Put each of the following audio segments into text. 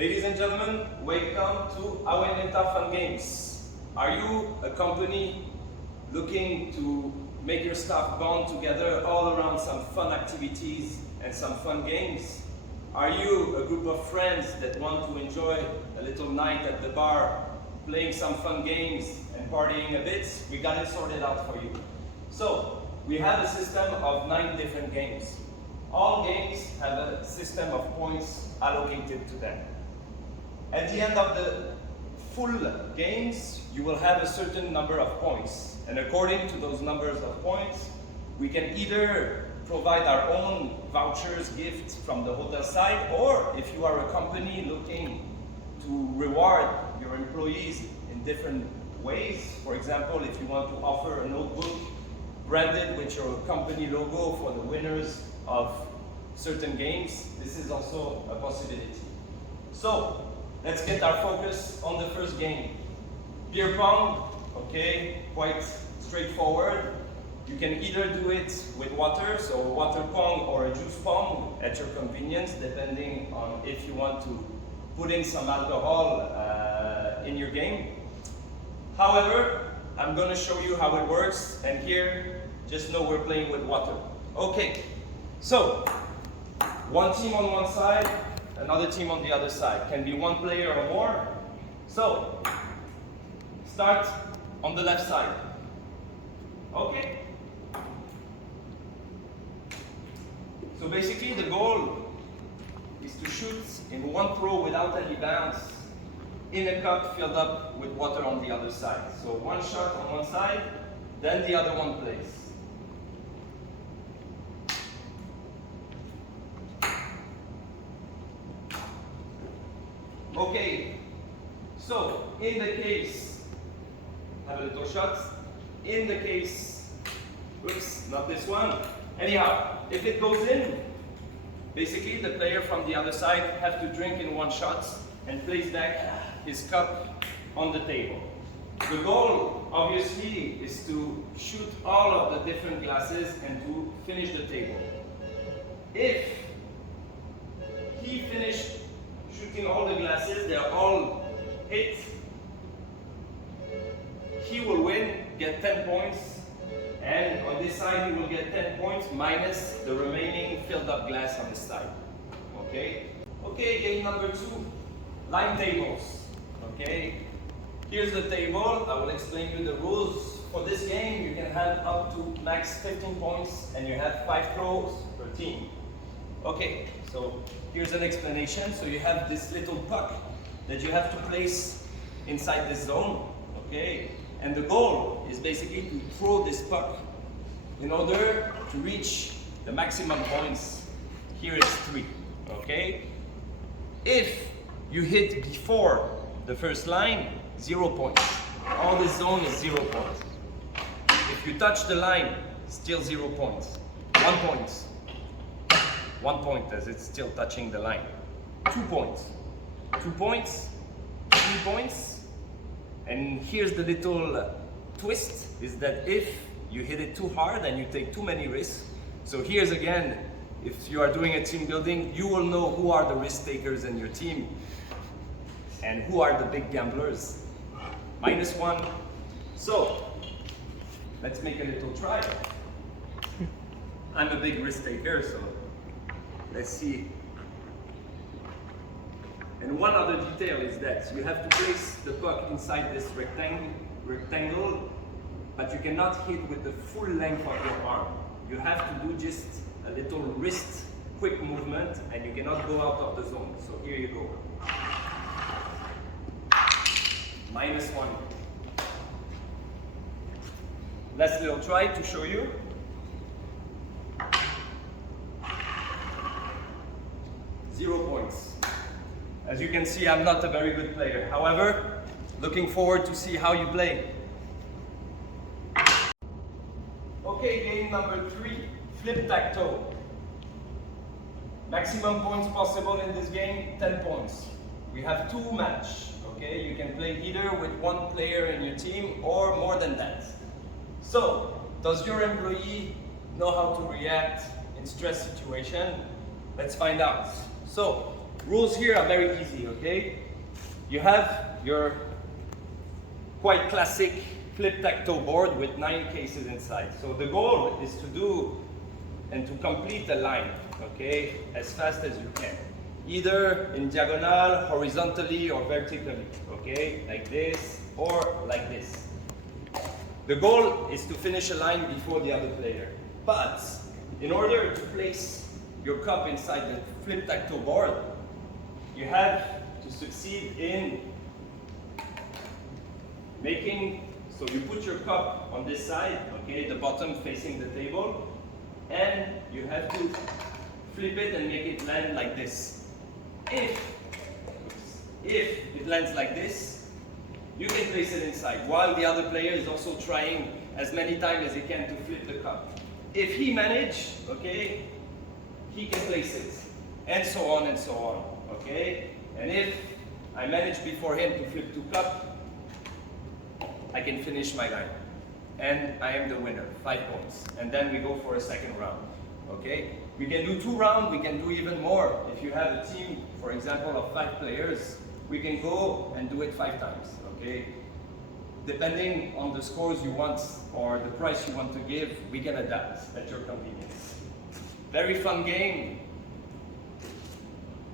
Ladies and gentlemen, welcome to Awei Metta Fun Games. Are you a company looking to make your staff bond together all around some fun activities and some fun games? Are you a group of friends that want to enjoy a little night at the bar, playing some fun games and partying a bit? We got it sorted out for you. So, we have a system of 9 different games. All games have a system of points allocated to them. At the end of the full games, you will have a certain number of points. And according to those numbers of points, we can either provide our own vouchers, gifts from the hotel side, or if you are a company looking to reward your employees in different ways, for example, if you want to offer a notebook branded with your company logo for the winners of certain games, this is also a possibility. So, let's get our focus on the first game. Beer pong, okay, quite straightforward. You can either do it with water, so water pong or a juice pong at your convenience, depending on if you want to put in some alcohol in your game. However, I'm going to show you how it works, and here, just know we're playing with water. Okay, so one team on one side, another team on the other side. Can be one player or more. So, start on the left side. Okay. So basically the goal is to shoot in one throw without any bounce in a cup filled up with water on the other side. So one shot on one side, then the other one plays. Okay, so in the case, have a little shot. In the case, oops, not this one. Anyhow, if it goes in, basically the player from the other side has to drink in one shot and place back his cup on the table. The goal, obviously, is to shoot all of the different glasses and to finish the table. If he finished shooting all the glasses, they're all hit, he will win, get 10 points, and on this side he will get 10 points minus the remaining filled up glass on this side. Okay? Okay, game number 2, line tables. Okay? Here's the table. I will explain you the rules. For this game, you can have up to max 15 points and you have 5 throws per team. Okay, so here's an explanation. So you have this little puck that you have to place inside this zone. Okay? And the goal is basically to throw this puck in order to reach the maximum points. Here is 3, okay? If you hit before the first line, 0 points. All this zone is 0 points. If you touch the line, still 0 points. 1 point. 1 point as it's still touching the line. 2 points. 2 points. 3 points. And here's the little twist, is that if you hit it too hard and you take too many risks, so here's again, if you are doing a team building, you will know who are the risk takers in your team and who are the big gamblers. -1. So, let's make a little try. I'm a big risk taker, so let's see. And one other detail is that you have to place the puck inside this rectangle, but you cannot hit with the full length of your arm. You have to do just a little wrist quick movement and you cannot go out of the zone. So here you go. -1. Last little try to show you. Zero points. As you can see, I'm not a very good player. However, looking forward to see how you play. Okay, game number 3, flip-tac-toe. Maximum points possible in this game, 10 points. We have 2 matches, okay? You can play either with 1 player in your team or more than that. So, does your employee know how to react in stress situation? Let's find out. So, Rules here are very easy, okay? You have your quite classic flip-tac-toe board with 9 cases inside. So the goal is to do and to complete a line, okay, as fast as you can. Either in diagonal, horizontally, or vertically, okay, like this or like this. The goal is to finish a line before the other player. But in order to place your cup inside the flip-tac-toe board, you have to succeed in making, so you put your cup on this side, okay, the bottom facing the table, and you have to flip it and make it land like this. If it lands like this, you can place it inside, while the other player is also trying as many times as he can to flip the cup. If he manages, okay, he can place it, and so on and so on, okay? And if I manage before him to flip 2 cups, I can finish my line. And I am the winner, 5 points. And then we go for a second round, okay? We can do 2 rounds, we can do even more. If you have a team, for example, of 5 players, we can go and do it 5 times, okay? Depending on the scores you want or the price you want to give, we can adapt at your convenience. Very fun game,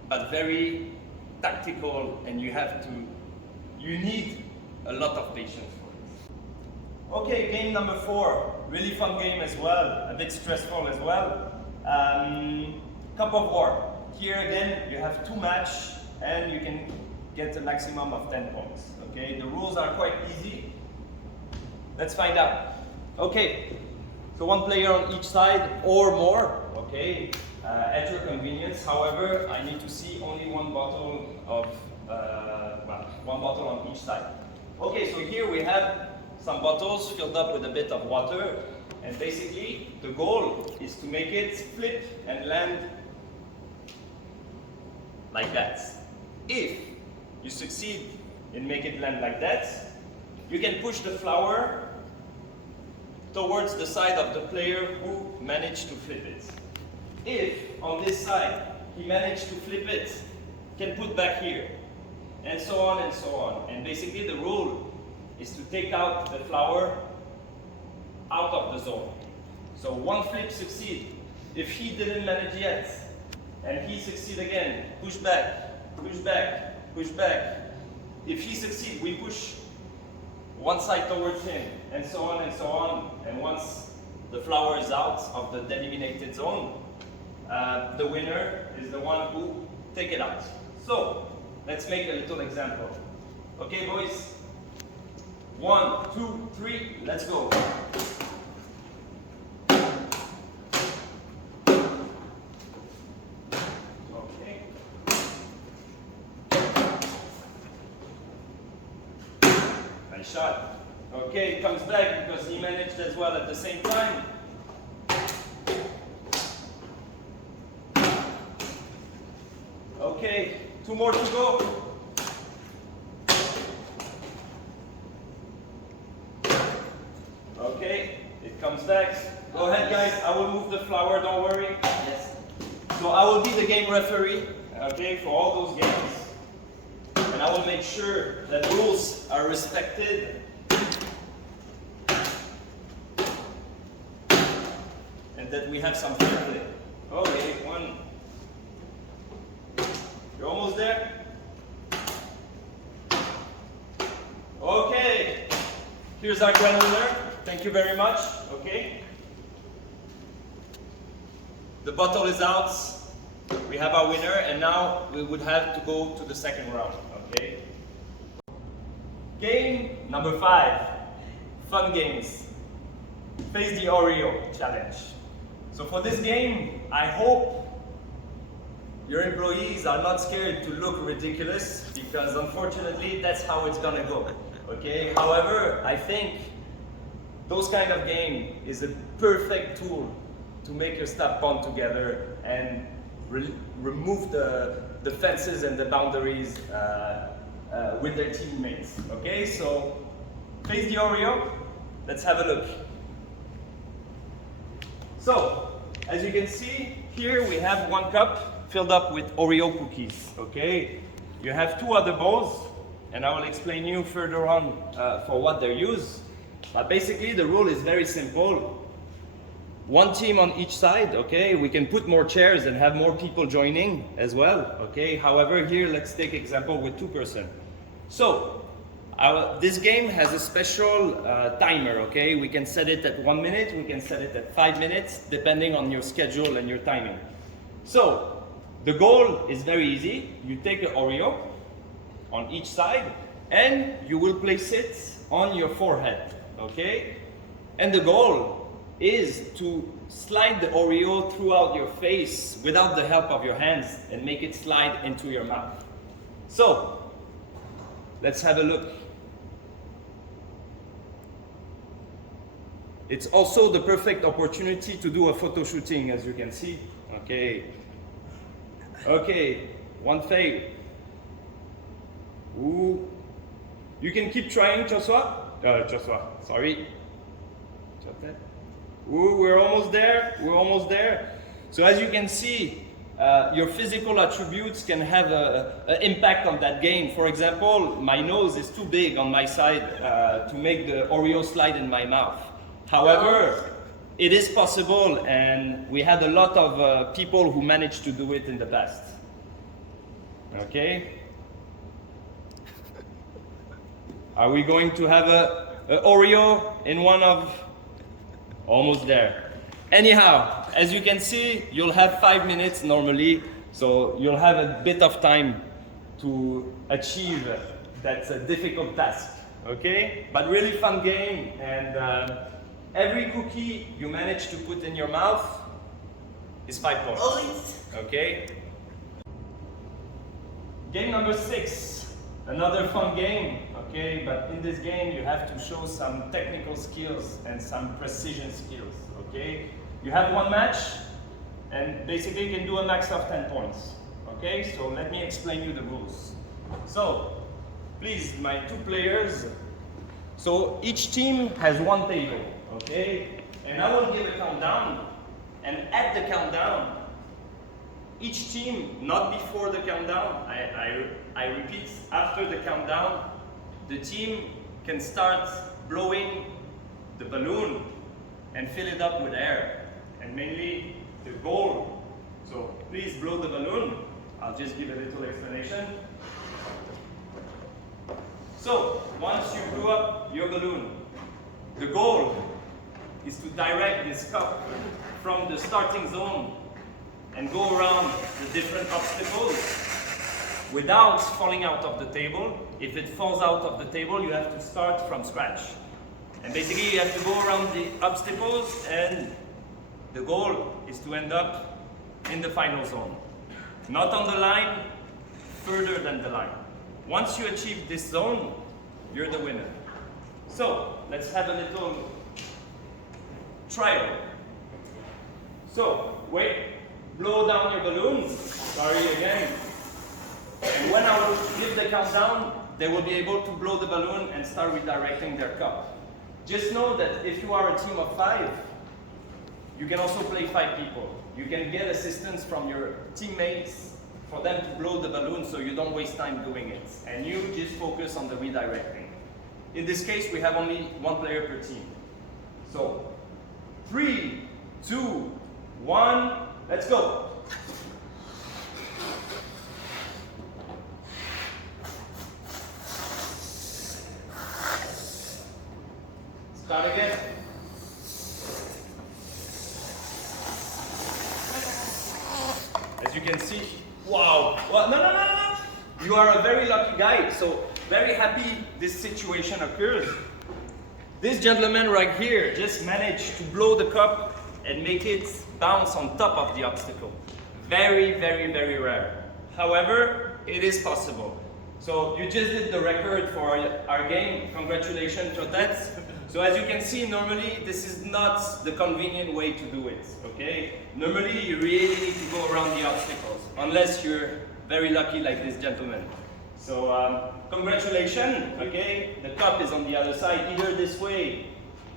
but very tactical, and you need a lot of patience for it. Okay, game number 4. Really fun game as well, a bit stressful as well. Cup of War. Here again, you have 2 matches, and you can get a maximum of 10 points. Okay, the rules are quite easy. Let's find out. Okay, so 1 player on each side or more. Okay, at your convenience. However, I need to see only 1 bottle of, 1 bottle on each side. Okay, so here we have some bottles filled up with a bit of water, and basically the goal is to make it flip and land like that. If you succeed in making it land like that, you can push the flower towards the side of the player who managed to flip it. If on this side he managed to flip it, can put back here, and so on and so on. And basically the rule is to take out the flower out of the zone. So 1 flip succeed. If he didn't manage yet, and he succeed again, push back, push back, push back. If he succeed, we push 1 side towards him, and so on and so on. And once the flower is out of the delimited zone, the winner is the one who take it out. So let's make a little example. Okay, boys. 1, 2, 3, let's go. Okay. Nice shot. Okay, it comes back because he managed as well at the same time. Okay, 2 more to go. Okay, it comes back. Go ahead, guys. I will move the flower, don't worry. Yes. So I will be the game referee, okay, for all those games. And I will make sure that rules are respected. And that we have some fair play. Okay, 1. You're almost there? Okay. Here's our grand winner. Thank you very much. Okay. The bottle is out. We have our winner, and now we would have to go to the second round. Okay. Game number 5. Fun games. Face the Oreo challenge. So for this game, I hope your employees are not scared to look ridiculous, because unfortunately that's how it's gonna go. Okay. However, I think those kind of game is a perfect tool to make your staff bond together and remove the fences and the boundaries with their teammates. Okay, so face the Oreo. Let's have a look. So, as you can see, here we have 1 cup. filled up with Oreo cookies, okay? You have 2 other bowls, and I will explain you further on for what they're used. But basically the rule is very simple. 1 team on each side, okay? We can put more chairs and have more people joining as well, okay? However, here let's take example with 2 person. So, this game has a special timer, okay? We can set it at 1 minute, we can set it at 5 minutes, depending on your schedule and your timing. So, the goal is very easy. You take an Oreo on each side, and you will place it on your forehead, okay? And the goal is to slide the Oreo throughout your face without the help of your hands and make it slide into your mouth. So, let's have a look. It's also the perfect opportunity to do a photo shooting, as you can see. Okay. Okay, 1 fail. Ooh. You can keep trying, Joshua. Sorry. Ooh, we're almost there. We're almost there. So as you can see, your physical attributes can have an impact on that game. For example, my nose is too big on my side to make the Oreo slide in my mouth. However, it is possible, and we had a lot of people who managed to do it in the past. Okay? Are we going to have a Oreo in one of... Almost there. Anyhow, as you can see, you'll have 5 minutes normally, so you'll have a bit of time to achieve that difficult task, okay? But really fun game, and every cookie you manage to put in your mouth is 5 points, okay? Game number 6, another fun game. Okay, but in this game you have to show some technical skills and some precision skills, okay? You have 1 match, and basically you can do a max of 10 points, okay? So let me explain you the rules. So, please, my 2 players, so each team has 1 table, okay? And I will give a countdown, and at the countdown, each team, not before the countdown, I repeat, after the countdown, the team can start blowing the balloon and fill it up with air. And mainly the goal. So please blow the balloon. I'll just give a little explanation. So once you blew up your balloon, the goal is to direct this cup from the starting zone and go around the different obstacles without falling out of the table. If it falls out of the table, you have to start from scratch. And basically you have to go around the obstacles, and the goal is to end up in the final zone. Not on the line, further than the line. Once you achieve this zone, you're the winner. So, let's have a little trial. So, wait, blow down your balloon. Sorry again. And when I will give the countdown, they will be able to blow the balloon and start redirecting their cup. Just know that if you are a team of 5, you can also play 5 people. You can get assistance from your teammates for them to blow the balloon, so you don't waste time doing it. And you just focus on the redirecting. In this case, we have only 1 player per team. So, 3, 2, 1, let's go. Start again. As you can see, wow. Well, no. You are a very lucky guy, so very happy this situation occurs. This gentleman right here just managed to blow the cup and make it bounce on top of the obstacle. Very, very, very rare. However, it is possible. So you just did the record for our game. Congratulations to that. So as you can see, normally this is not the convenient way to do it, okay? Normally you really need to go around the obstacles, unless you're very lucky like this gentleman. So congratulations, okay? The cup is on the other side, either this way.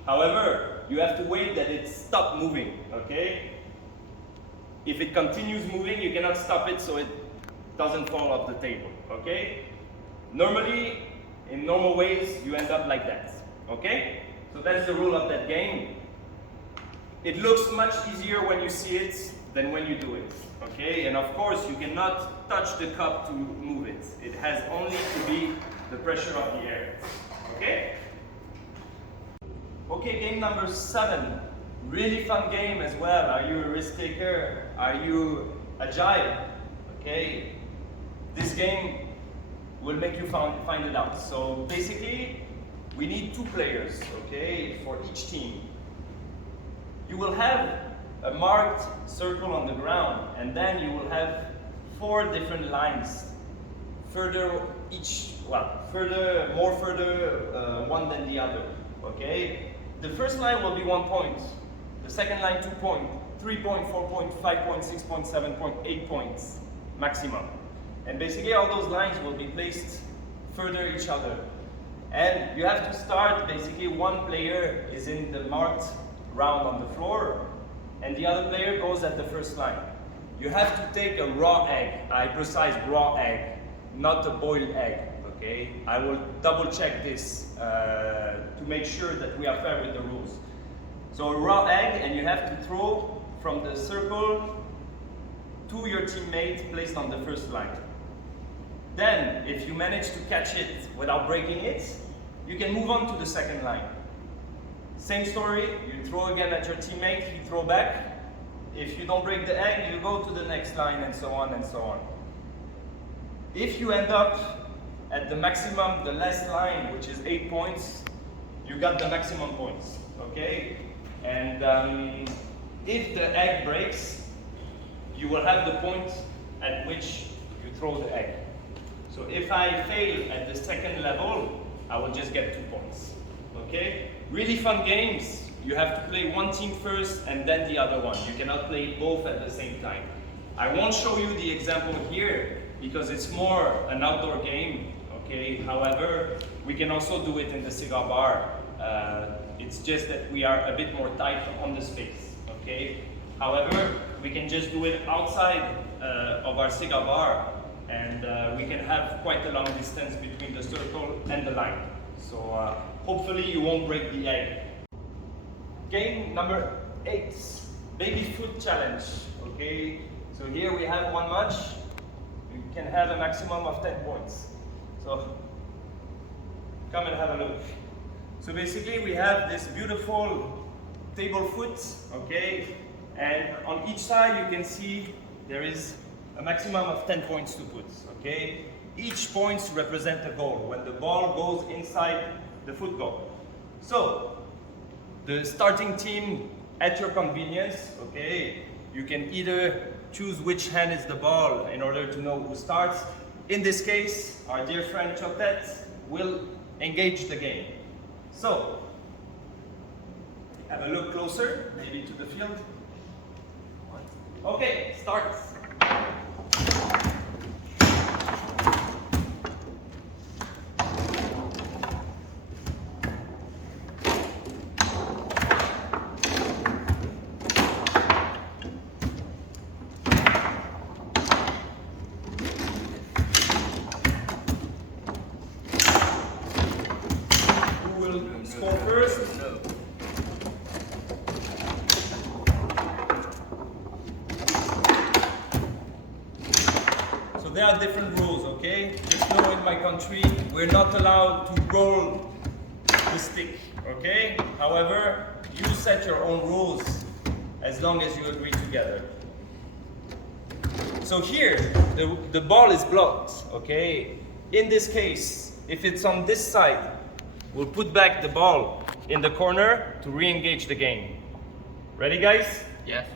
However, you have to wait that it stops moving, okay? If it continues moving, you cannot stop it so it doesn't fall off the table, okay? Normally, in normal ways, you end up like that, okay? So that's the rule of that game. It looks much easier when you see it than when you do it, okay? And of course, you cannot touch the cup to move it. It has only to be the pressure of the air, okay? Okay, game number 7. Really fun game as well. Are you a risk taker? Are you agile? Okay, this game will make you find it out. So basically, we need 2 players, okay, for each team. You will have a marked circle on the ground, and then you will have 4 different lines, further one than the other, okay? The first line will be 1 point. The second line 2 point, 3 point, 4 point, 5 point, 6 point, 7 point, 8 points maximum. And basically all those lines will be placed further each other. And you have to start, basically one player is in the marked round on the floor and the other player goes at the first line. You have to take a raw egg, I precise raw egg, not a boiled egg, okay? I will double check this to make sure that we are fair with the rules. So a raw egg, and you have to throw from the circle to your teammate placed on the first line. Then, if you manage to catch it without breaking it, you can move on to the second line. Same story, you throw again at your teammate, he throw back. If you don't break the egg, you go to the next line and so on and so on. If you end up at the maximum, the last line, which is 8 points, you got the maximum points, okay? And if the egg breaks, you will have the point at which you throw the egg. So if I fail at the second level, I will just get 2 points, okay? Really fun games. You have to play one team first and then the other one. You cannot play both at the same time. I won't show you the example here because it's more an outdoor game, okay? However, we can also do it in the cigar bar. It's just that we are a bit more tight on the space, okay? However, we can just do it outside of our cigar bar and we can have quite a long distance between the circle and the line. So hopefully you won't break the egg. Game number 8, baby foot challenge, okay? So here we have 1 match. You can have a maximum of 10 points. So come and have a look. So basically we have this beautiful table foot, okay? And on each side you can see there is a maximum of 10 points to put, okay? Each point represents a goal when the ball goes inside the foot goal. So the starting team at your convenience, okay? You can either choose which hand is the ball in order to know who starts. In this case, our dear friend Chopet will engage the game. So, have a look closer, maybe to the field. Okay, start. Score first. So there are different rules, okay? Just know in my country, we're not allowed to roll the stick, okay? However, you set your own rules as long as you agree together. So here, the ball is blocked, okay? In this case, if it's on this side, we'll put back the ball in the corner to re-engage the game. Ready, guys? Yes.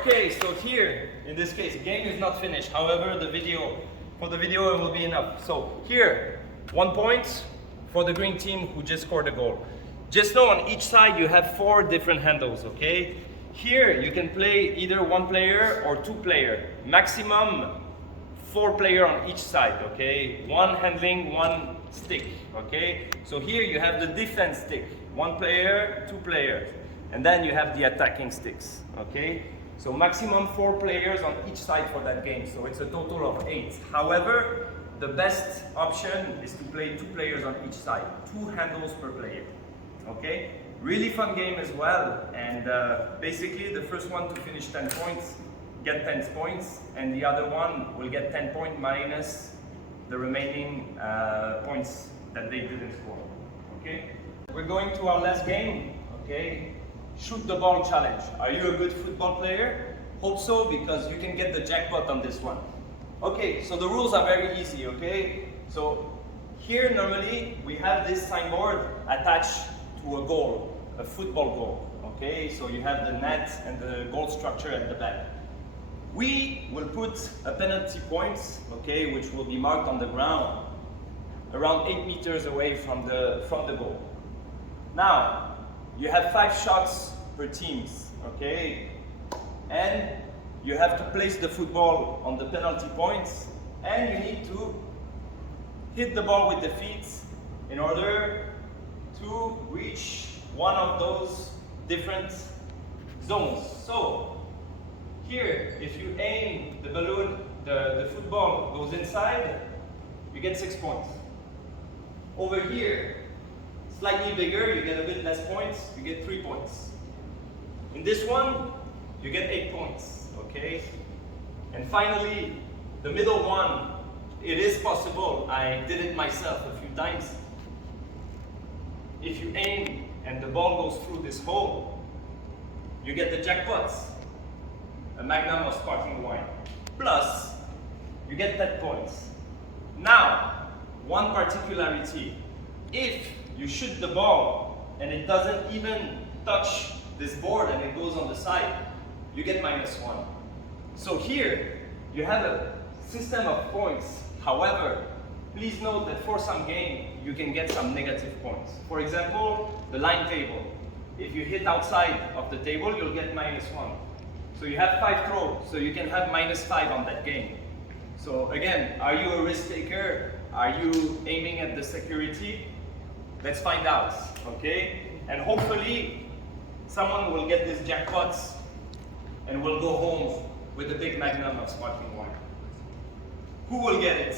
Okay, so here, in this case, the game is not finished. However, for the video it will be enough. So here, 1 point for the green team who just scored a goal. Just know on each side you have 4 different handles, okay? Here you can play either 1 player or 2 player. Maximum 4 players on each side, okay? One handling, one stick, okay? So here you have the defense stick, 1 player, 2 players, and then you have the attacking sticks, okay? So maximum 4 players on each side for that game, so it's a total of 8. However, the best option is to play 2 players on each side, 2 handles per player, okay? Really fun game as well, and basically the first one to finish 10 points get 10 points, and the other one will get 10 points minus the remaining points that they didn't score, okay? We're going to our last game, okay? Shoot the ball challenge. Are you a good football player? Hope so, because you can get the jackpot on this one. Okay, so the rules are very easy, okay? So here normally we have this signboard attached to a goal, a football goal, okay? So you have the net and the goal structure at the back. We will put a penalty point, okay, which will be marked on the ground around 8 meters away from the goal. Now, you have 5 shots per teams, okay? And you have to place the football on the penalty points, and you need to hit the ball with the feet in order to reach one of those different zones. So here, if you aim the balloon, the football goes inside, you get 6 points. Over here, slightly bigger, you get a bit less points, you get 3 points. In this one, you get 8 points, okay? And finally, the middle one, it is possible. I did it myself a few times. If you aim and the ball goes through this hole, you get the jackpots. A magnum of sparkling wine. Plus, you get 10 points. Now, one particularity. If you shoot the ball and it doesn't even touch this board and it goes on the side, you get -1. So here, you have a system of points. However, please note that for some game, you can get some negative points. For example, the line table. If you hit outside of the table, you'll get -1. So you have 5 throws, so you can have -5 on that game. So again, are you a risk taker? Are you aiming at the security? Let's find out, okay? And hopefully, someone will get this jackpot and will go home with a big magnum of sparkling wine. Who will get it?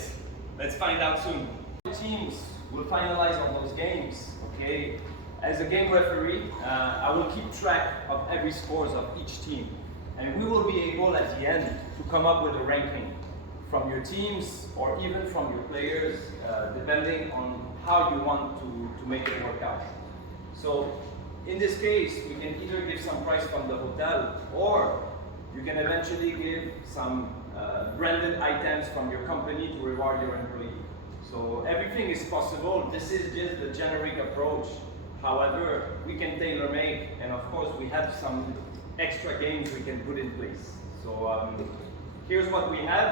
Let's find out soon. The teams will finalize on those games, okay? As a game referee, I will keep track of every scores of each team. And we will be able at the end to come up with a ranking from your teams or even from your players, depending on how you want to make it work out. So in this case, we can either give some price from the hotel, or you can eventually give some branded items from your company to reward your employee. So everything is possible. This is just the generic approach. However, we can tailor-make, and of course we have some extra games we can put in place. So here's what we have,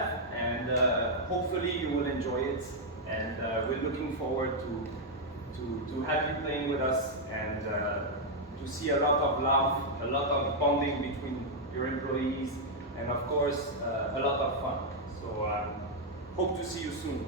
and hopefully you will enjoy it. And we're looking forward to have you playing with us and to see a lot of love, a lot of bonding between your employees, and of course a lot of fun. So hope to see you soon.